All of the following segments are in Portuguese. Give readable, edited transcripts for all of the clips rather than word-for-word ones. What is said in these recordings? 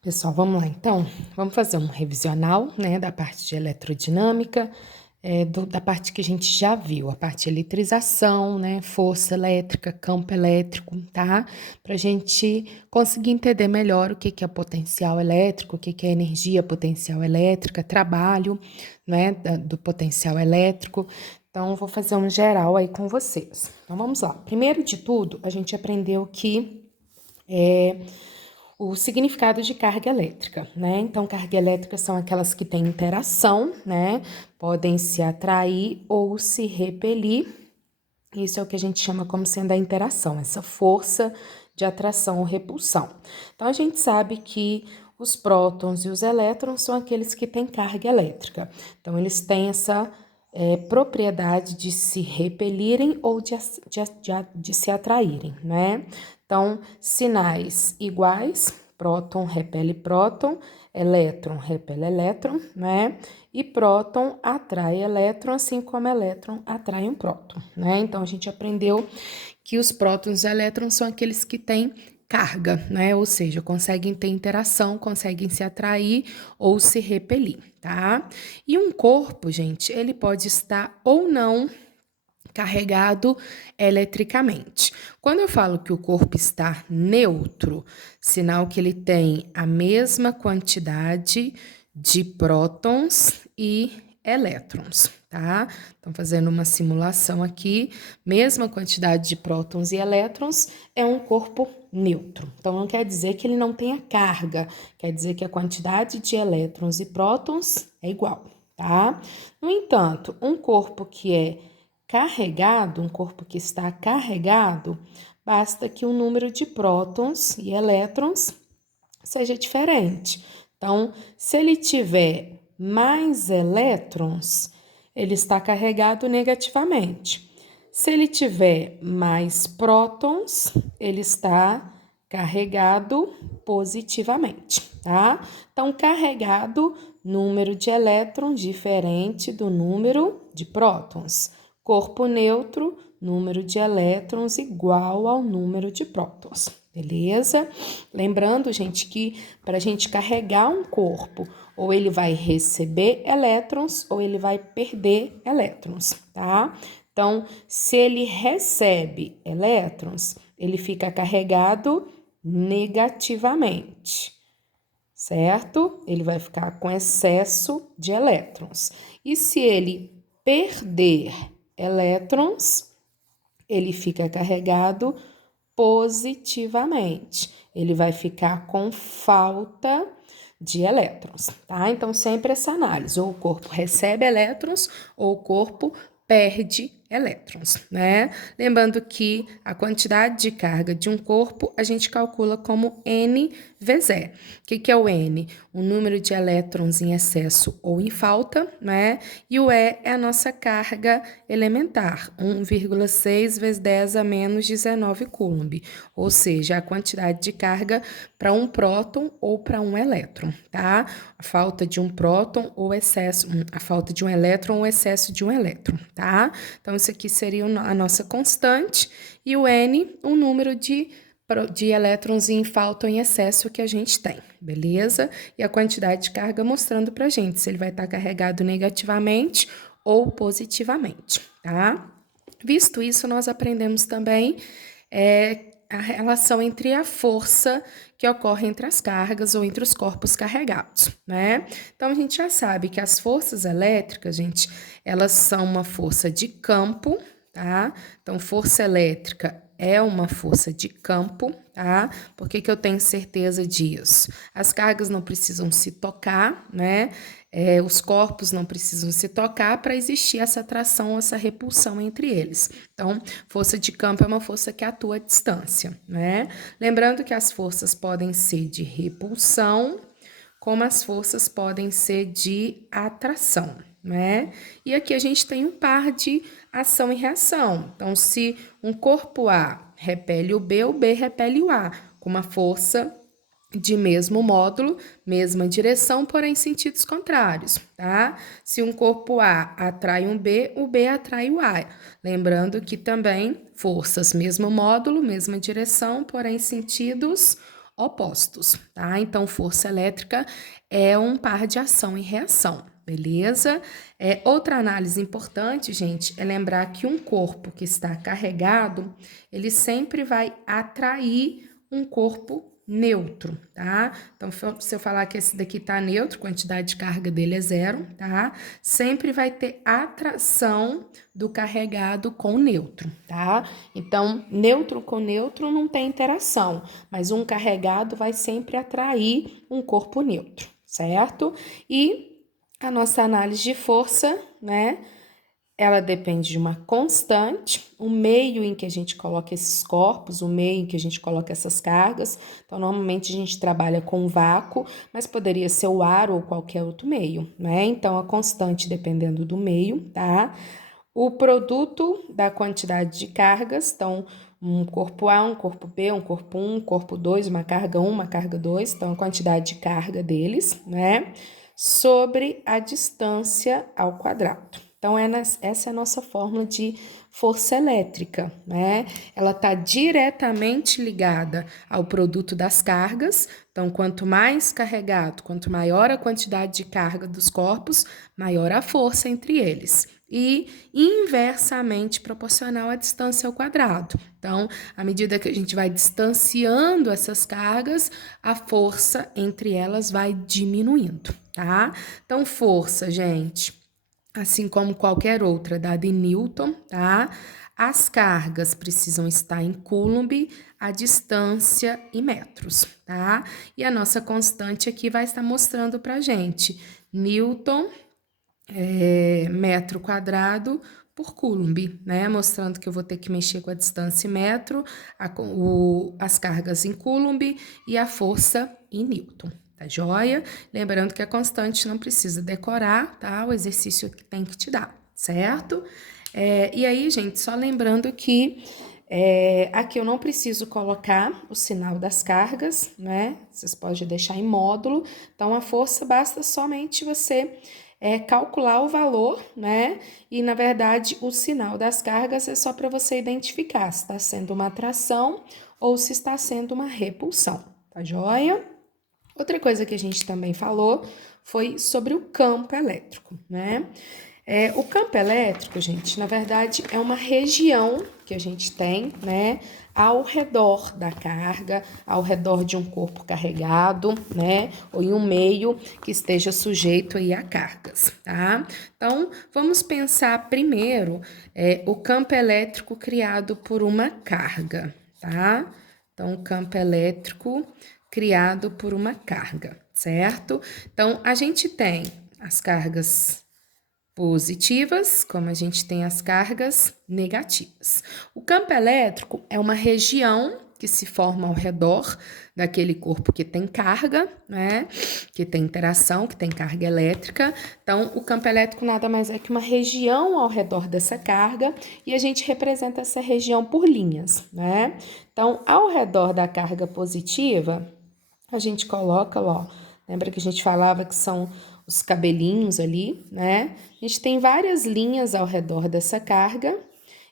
Pessoal, vamos lá então? Vamos fazer um revisional, né, da parte de eletrodinâmica, da parte que a gente já viu, a parte de eletrização, né, força elétrica, campo elétrico, tá? Para a gente conseguir entender melhor o que que é potencial elétrico, o que que é energia potencial elétrica, trabalho, né, do potencial elétrico. Então, vou fazer um geral aí com vocês. Então, vamos lá. Primeiro de tudo, a gente aprendeu que o significado de carga elétrica, né? Então, carga elétrica são aquelas que têm interação, né? Podem se atrair ou se repelir. Isso é o que a gente chama como sendo a interação, essa força de atração ou repulsão. Então, a gente sabe que os prótons e os elétrons são aqueles que têm carga elétrica. Então, eles têm essa propriedade de se repelirem ou de se atraírem, né? Então, sinais iguais, próton repele próton, elétron repele elétron, né? E próton atrai elétron, assim como elétron atrai um próton, né? Então, a gente aprendeu que os prótons e elétrons são aqueles que têm carga, né? Ou seja, conseguem ter interação, conseguem se atrair ou se repelir, tá? E um corpo, gente, ele pode estar ou não carregado eletricamente. Quando eu falo que o corpo está neutro, sinal que ele tem a mesma quantidade de prótons e elétrons, tá? Então, fazendo uma simulação aqui, mesma quantidade de prótons e elétrons é um corpo neutro. Então, não quer dizer que ele não tenha carga, quer dizer que a quantidade de elétrons e prótons é igual, tá? No entanto, um corpo que é carregado, um corpo que está carregado, basta que o número de prótons e elétrons seja diferente. Então, se ele tiver mais elétrons, ele está carregado negativamente. Se ele tiver mais prótons, ele está carregado positivamente, tá? Então, carregado, número de elétrons diferente do número de prótons. Corpo neutro, número de elétrons igual ao número de prótons, beleza? Lembrando, gente, que para a gente carregar um corpo, ou ele vai receber elétrons, ou ele vai perder elétrons, tá? Então, se ele recebe elétrons, ele fica carregado negativamente, certo? Ele vai ficar com excesso de elétrons. E se ele perder elétrons, ele fica carregado positivamente. Ele vai ficar com falta de elétrons, tá? Então, sempre essa análise, ou o corpo recebe elétrons, ou o corpo perde elétrons, né? Lembrando que a quantidade de carga de um corpo a gente calcula como N vezes E. O que é o N? O número de elétrons em excesso ou em falta, né? E o E é a nossa carga elementar, 1,6 vezes 10 a menos 19 coulomb, ou seja, a quantidade de carga para um próton ou para um elétron, tá? A falta de um próton ou excesso, a falta de um elétron ou excesso de um elétron, tá? Então, isso aqui seria a nossa constante, e o N, o número de elétrons em falta ou em excesso que a gente tem, beleza? E a quantidade de carga mostrando pra gente se ele vai estar carregado negativamente ou positivamente, tá? Visto isso, nós aprendemos também a relação entre a força que ocorre entre as cargas ou entre os corpos carregados, né? Então, a gente já sabe que as forças elétricas, gente, elas são uma força de campo, tá? Então, força elétrica é uma força de campo, tá? Por que que eu tenho certeza disso? As cargas não precisam se tocar, né? Os corpos não precisam se tocar para existir essa atração, essa repulsão entre eles. Então, força de campo é uma força que atua à distância, né? Lembrando que as forças podem ser de repulsão, como as forças podem ser de atração, né? E aqui a gente tem um par de ação e reação. Então, se um corpo A repele o B repele o A, com uma força de mesmo módulo, mesma direção, porém sentidos contrários, tá? Se um corpo A atrai um B, o B atrai o A. Lembrando que também forças, mesmo módulo, mesma direção, porém sentidos opostos, tá? Então, força elétrica é um par de ação e reação, beleza? Outra análise importante, gente, é lembrar que um corpo que está carregado, ele sempre vai atrair um corpo neutro, tá? Então, se eu falar que esse daqui tá neutro, quantidade de carga dele é 0, tá? Sempre vai ter atração do carregado com neutro, tá? Então, neutro com neutro não tem interação, mas um carregado vai sempre atrair um corpo neutro, certo? E a nossa análise de força, né? Ela depende de uma constante, o meio em que a gente coloca esses corpos, o meio em que a gente coloca essas cargas. Então, normalmente a gente trabalha com vácuo, mas poderia ser o ar ou qualquer outro meio, né? Então, a constante dependendo do meio, tá? O produto da quantidade de cargas, então, um corpo A, um corpo B, um corpo 1, um corpo 2, uma carga 1, uma carga 2, então, a quantidade de carga deles, né? Sobre a distância ao quadrado. Então, essa é a nossa fórmula de força elétrica, né? Ela está diretamente ligada ao produto das cargas. Então, quanto mais carregado, quanto maior a quantidade de carga dos corpos, maior a força entre eles. E inversamente proporcional à distância ao quadrado. Então, à medida que a gente vai distanciando essas cargas, a força entre elas vai diminuindo, tá? Então, força, gente, assim como qualquer outra dada em Newton, tá? As cargas precisam estar em Coulomb, a distância em metros, tá? E a nossa constante aqui vai estar mostrando pra gente Newton metro quadrado por Coulomb, né? Mostrando que eu vou ter que mexer com a distância em metro, as cargas em Coulomb e a força em Newton. Tá joia? Lembrando que a constante não precisa decorar, tá? O exercício que tem que te dar, certo? E aí, gente, só lembrando que aqui eu não preciso colocar o sinal das cargas, né? Vocês podem deixar em módulo. Então, a força basta somente você calcular o valor, né? E, na verdade, o sinal das cargas é só para você identificar se está sendo uma atração ou se está sendo uma repulsão, tá joia? Outra coisa que a gente também falou foi sobre o campo elétrico, né? O campo elétrico, gente, na verdade, é uma região que a gente tem, né, ao redor da carga, ao redor de um corpo carregado, né, ou em um meio que esteja sujeito aí a cargas, tá? Então, vamos pensar primeiro o campo elétrico criado por uma carga, tá? Então, o campo elétrico criado por uma carga, certo? Então, a gente tem as cargas positivas, como a gente tem as cargas negativas. O campo elétrico é uma região que se forma ao redor daquele corpo que tem carga, né? Que tem interação, que tem carga elétrica. Então, o campo elétrico nada mais é que uma região ao redor dessa carga e a gente representa essa região por linhas, né? Então, ao redor da carga positiva, a gente coloca, ó, lembra que a gente falava que são os cabelinhos ali, né? A gente tem várias linhas ao redor dessa carga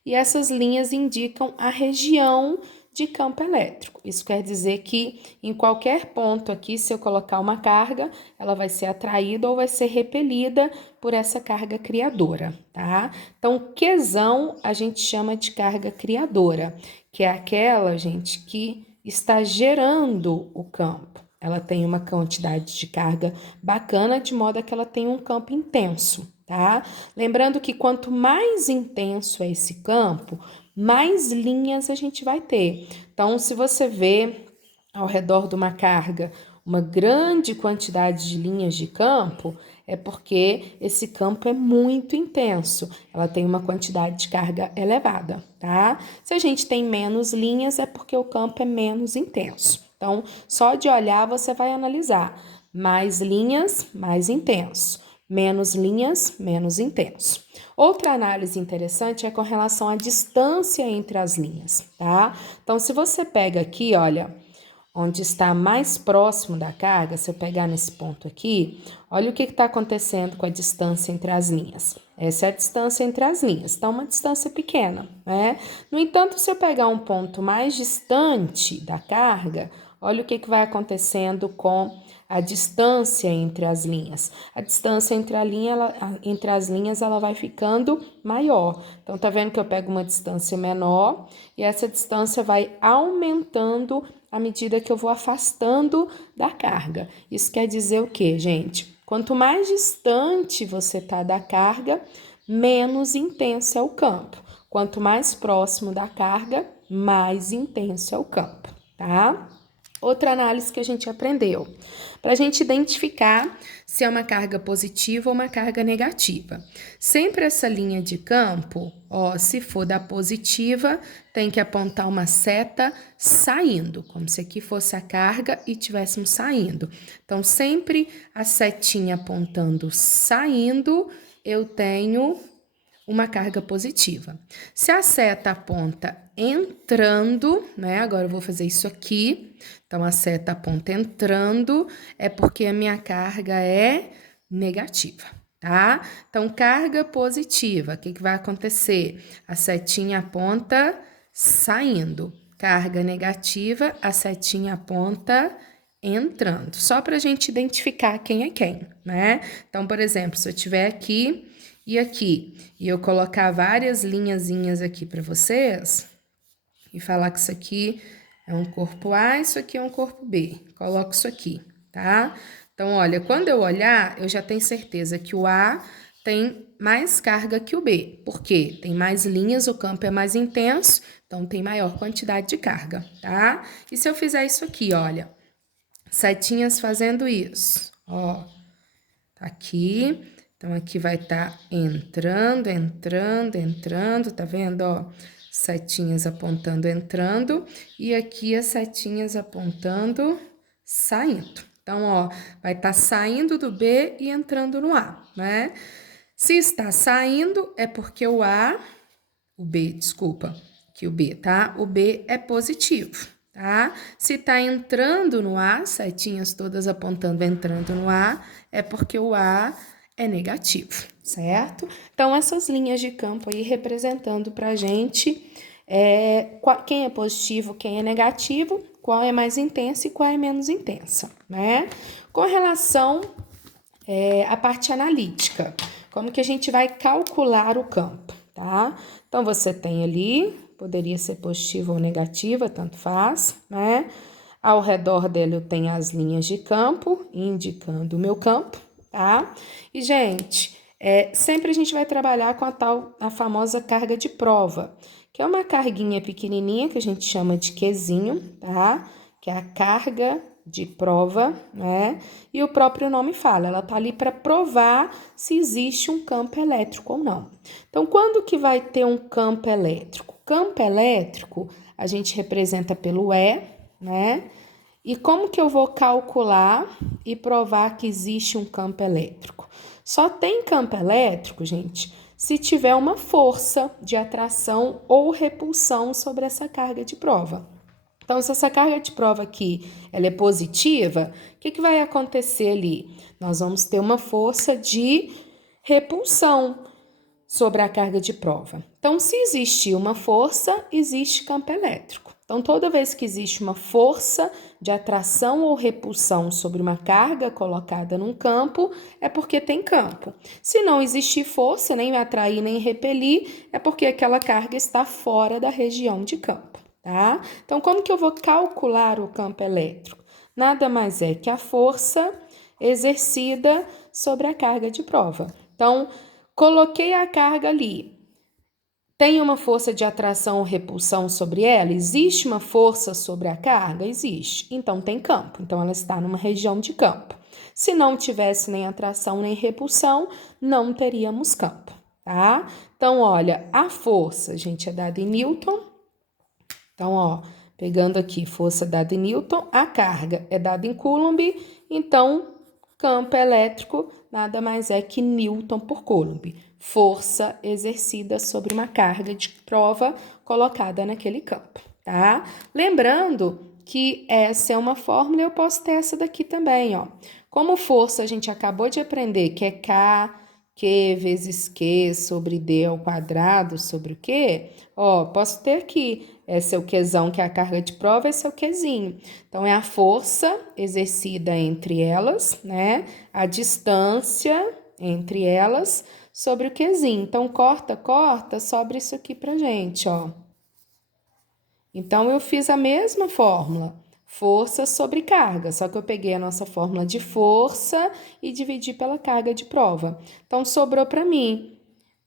e essas linhas indicam a região de campo elétrico. Isso quer dizer que em qualquer ponto aqui, se eu colocar uma carga, ela vai ser atraída ou vai ser repelida por essa carga criadora, tá? Então, Qzão a gente chama de carga criadora, que é aquela, gente, que está gerando o campo. Ela tem uma quantidade de carga bacana, de modo que ela tem um campo intenso, tá? Lembrando que quanto mais intenso é esse campo, mais linhas a gente vai ter. Então, se você vê ao redor de uma carga uma grande quantidade de linhas de campo, é porque esse campo é muito intenso, ela tem uma quantidade de carga elevada, tá? Se a gente tem menos linhas, é porque o campo é menos intenso. Então, só de olhar você vai analisar. Mais linhas, mais intenso. Menos linhas, menos intenso. Outra análise interessante é com relação à distância entre as linhas, tá? Então, se você pega aqui, olha, onde está mais próximo da carga, se eu pegar nesse ponto aqui, olha o que está acontecendo com a distância entre as linhas. Essa é a distância entre as linhas, então uma distância pequena, né? No entanto, se eu pegar um ponto mais distante da carga, olha o que vai acontecendo com a distância entre as linhas. A distância entre as linhas ela vai ficando maior. Então, tá vendo que eu pego uma distância menor e essa distância vai aumentando à medida que eu vou afastando da carga. Isso quer dizer o quê, gente? Quanto mais distante você tá da carga, menos intenso é o campo. Quanto mais próximo da carga, mais intenso é o campo, tá? Outra análise que a gente aprendeu, para a gente identificar se é uma carga positiva ou uma carga negativa. Sempre essa linha de campo, ó, se for da positiva, tem que apontar uma seta saindo, como se aqui fosse a carga e estivéssemos saindo. Então, sempre a setinha apontando saindo, eu tenho uma carga positiva. Se a seta aponta entrando, né? Agora eu vou fazer isso aqui. Então, a seta aponta entrando, é porque a minha carga é negativa, tá? Então, carga positiva, o que vai acontecer? A setinha aponta saindo. Carga negativa, a setinha aponta entrando. Só para a gente identificar quem é quem, né? Então, por exemplo, se eu tiver aqui e aqui, e eu colocar várias linhazinhas aqui para vocês, e falar que isso aqui é um corpo A, isso aqui é um corpo B. Coloco isso aqui, tá? Então, olha, quando eu olhar, eu já tenho certeza que o A tem mais carga que o B. Por quê? Tem mais linhas, o campo é mais intenso, então tem maior quantidade de carga, tá? E se eu fizer isso aqui, olha, setinhas fazendo isso, ó, tá aqui. Então, aqui vai estar entrando, tá vendo, ó? Setinhas apontando entrando e aqui as setinhas apontando saindo. Então, ó, vai estar saindo do B e entrando no A, né? Se está saindo, é porque o B, tá? O B é positivo, tá? Se tá entrando no A, setinhas todas apontando entrando no A, é porque o A é negativo, certo? Então, essas linhas de campo aí representando pra gente quem é positivo, quem é negativo, qual é mais intensa e qual é menos intensa, né? Com relação à parte analítica, como que a gente vai calcular o campo, tá? Então, você tem ali, poderia ser positiva ou negativa, tanto faz, né? Ao redor dele eu tenho as linhas de campo, indicando o meu campo, tá? E, gente, sempre a gente vai trabalhar com a famosa carga de prova, que é uma carguinha pequenininha que a gente chama de Qzinho, tá? Que é a carga de prova, né? E o próprio nome fala, ela tá ali para provar se existe um campo elétrico ou não. Então, quando que vai ter um campo elétrico? Campo elétrico a gente representa pelo E, né? E como que eu vou calcular e provar que existe um campo elétrico? Só tem campo elétrico, gente, se tiver uma força de atração ou repulsão sobre essa carga de prova. Então, se essa carga de prova aqui ela é positiva, o que vai acontecer ali? Nós vamos ter uma força de repulsão sobre a carga de prova. Então, se existir uma força, existe campo elétrico. Então, toda vez que existe uma força de atração ou repulsão sobre uma carga colocada num campo, é porque tem campo. Se não existir força, nem atrair nem repelir, é porque aquela carga está fora da região de campo, tá? Então, como que eu vou calcular o campo elétrico? Nada mais é que a força exercida sobre a carga de prova. Então, coloquei a carga ali. Tem uma força de atração ou repulsão sobre ela? Existe uma força sobre a carga? Existe. Então, tem campo. Então, ela está numa região de campo. Se não tivesse nem atração nem repulsão, não teríamos campo, tá? Então, olha, a força, gente, é dada em Newton. Então, ó, pegando aqui, força dada em Newton, a carga é dada em Coulomb, então, campo elétrico nada mais é que Newton por Coulomb, força exercida sobre uma carga de prova colocada naquele campo, tá? Lembrando que essa é uma fórmula, eu posso ter essa daqui também, ó. Como força, a gente acabou de aprender que é K, Q vezes Q sobre D ao quadrado sobre o Q, ó, posso ter aqui, esse é o Qzão, que é a carga de prova, esse é o Qzinho. Então, é a força exercida entre elas, né? A distância entre elas sobre o Qzinho. Então, corta, sobra isso aqui pra gente, ó. Então, eu fiz a mesma fórmula, força sobre carga, só que eu peguei a nossa fórmula de força e dividi pela carga de prova. Então, sobrou para mim.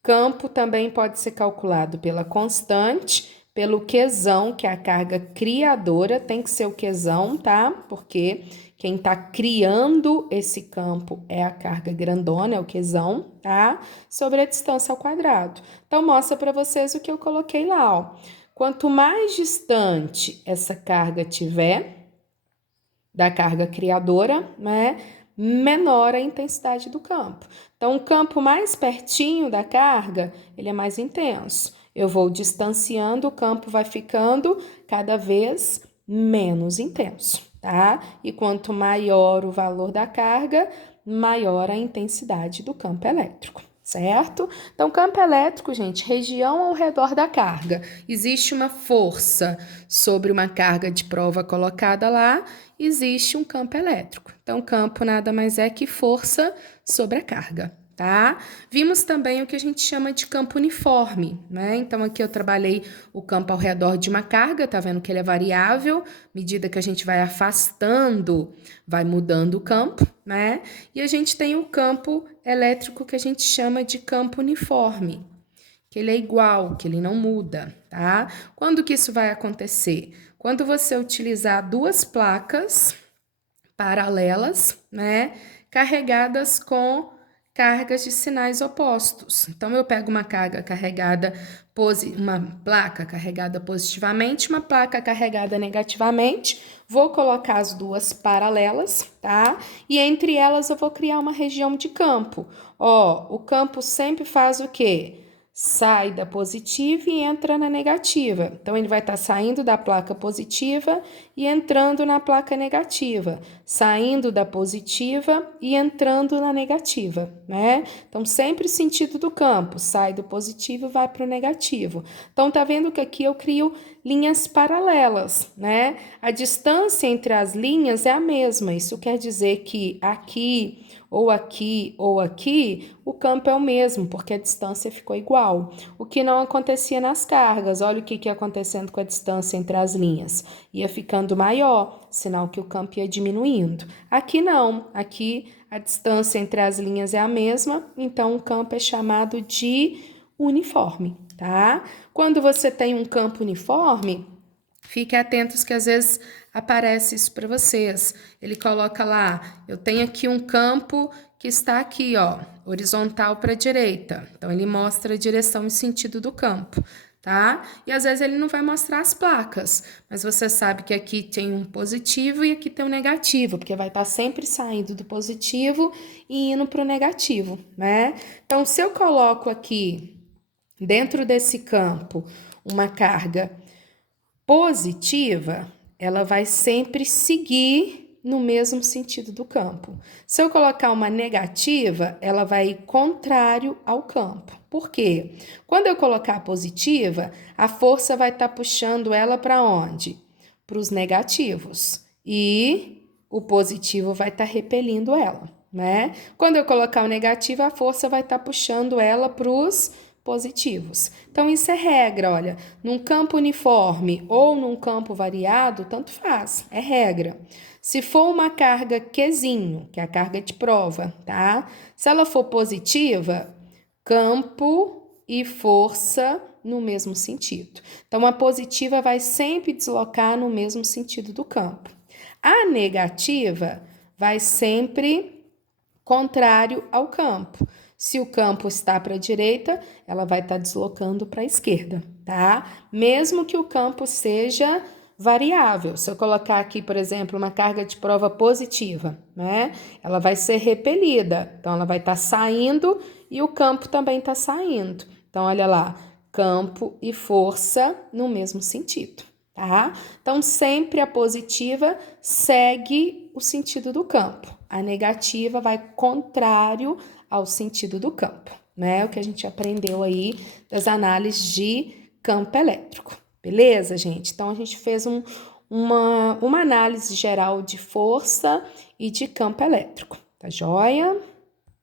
Campo também pode ser calculado pela constante, pelo Qzão, que é a carga criadora, tem que ser o Qzão, tá? Porque quem tá criando esse campo é a carga grandona, é o Qzão, tá? Sobre a distância ao quadrado. Então, mostra para vocês o que eu coloquei lá, ó. Quanto mais distante essa carga tiver da carga criadora, né, menor a intensidade do campo. Então, o campo mais pertinho da carga, ele é mais intenso. Eu vou distanciando, o campo vai ficando cada vez menos intenso, tá? E quanto maior o valor da carga, maior a intensidade do campo elétrico. Certo? Então, campo elétrico, gente, região ao redor da carga. Existe uma força sobre uma carga de prova colocada lá, existe um campo elétrico. Então, campo nada mais é que força sobre a carga, tá? Vimos também o que a gente chama de campo uniforme, né? Então, aqui eu trabalhei o campo ao redor de uma carga, tá vendo que ele é variável, à medida que a gente vai afastando, vai mudando o campo, né? E a gente tem o campo elétrico que a gente chama de campo uniforme, que ele é igual, que ele não muda, tá? Quando que isso vai acontecer? Quando você utilizar duas placas paralelas, né, carregadas com cargas de sinais opostos. Então, eu pego uma carga carregada, uma placa carregada positivamente, uma placa carregada negativamente, vou colocar as duas paralelas, tá? E entre elas eu vou criar uma região de campo. Ó, o campo sempre faz o quê? Sai da positiva e entra na negativa. Então, ele vai estar saindo da placa positiva e entrando na placa negativa, saindo da positiva e entrando na negativa, né? Então, sempre sentido do campo, sai do positivo e vai para o negativo. Então, tá vendo que aqui eu crio linhas paralelas, né? A distância entre as linhas é a mesma, isso quer dizer que aqui ou aqui ou aqui, o campo é o mesmo, porque a distância ficou igual. O que não acontecia nas cargas, olha o que ia acontecendo com a distância entre as linhas. Ia ficando maior, sinal que o campo ia diminuindo. Aqui não, aqui a distância entre as linhas é a mesma, então o campo é chamado de uniforme, tá? Quando você tem um campo uniforme, fiquem atentos que às vezes aparece isso para vocês. Ele coloca lá, eu tenho aqui um campo que está aqui, ó, horizontal para a direita. Então, ele mostra a direção e sentido do campo, tá? E às vezes ele não vai mostrar as placas, mas você sabe que aqui tem um positivo e aqui tem um negativo, porque vai estar sempre saindo do positivo e indo para o negativo, né? Então, se eu coloco aqui, dentro desse campo, uma carga positiva, ela vai sempre seguir no mesmo sentido do campo. Se eu colocar uma negativa, ela vai ir contrário ao campo. Por quê? Quando eu colocar a positiva, a força vai estar puxando ela para onde? Para os negativos. E o positivo vai estar repelindo ela, né? Quando eu colocar o negativo, a força vai estar puxando ela para os positivos. Então, isso é regra, olha, num campo uniforme ou num campo variado, tanto faz, é regra. Se for uma carga Qzinho, que é a carga de prova, tá? Se ela for positiva, campo e força no mesmo sentido. Então, a positiva vai sempre deslocar no mesmo sentido do campo. A negativa vai sempre contrário ao campo. Se o campo está para a direita, ela vai estar deslocando para a esquerda, tá? Mesmo que o campo seja variável. Se eu colocar aqui, por exemplo, uma carga de prova positiva, né? Ela vai ser repelida. Então, ela vai estar saindo e o campo também está saindo. Então, olha lá, campo e força no mesmo sentido, tá? Então, sempre a positiva segue o sentido do campo. A negativa vai contrário ao sentido do campo, né? O que a gente aprendeu aí das análises de campo elétrico, beleza, gente? Então, a gente fez uma análise geral de força e de campo elétrico, tá joia?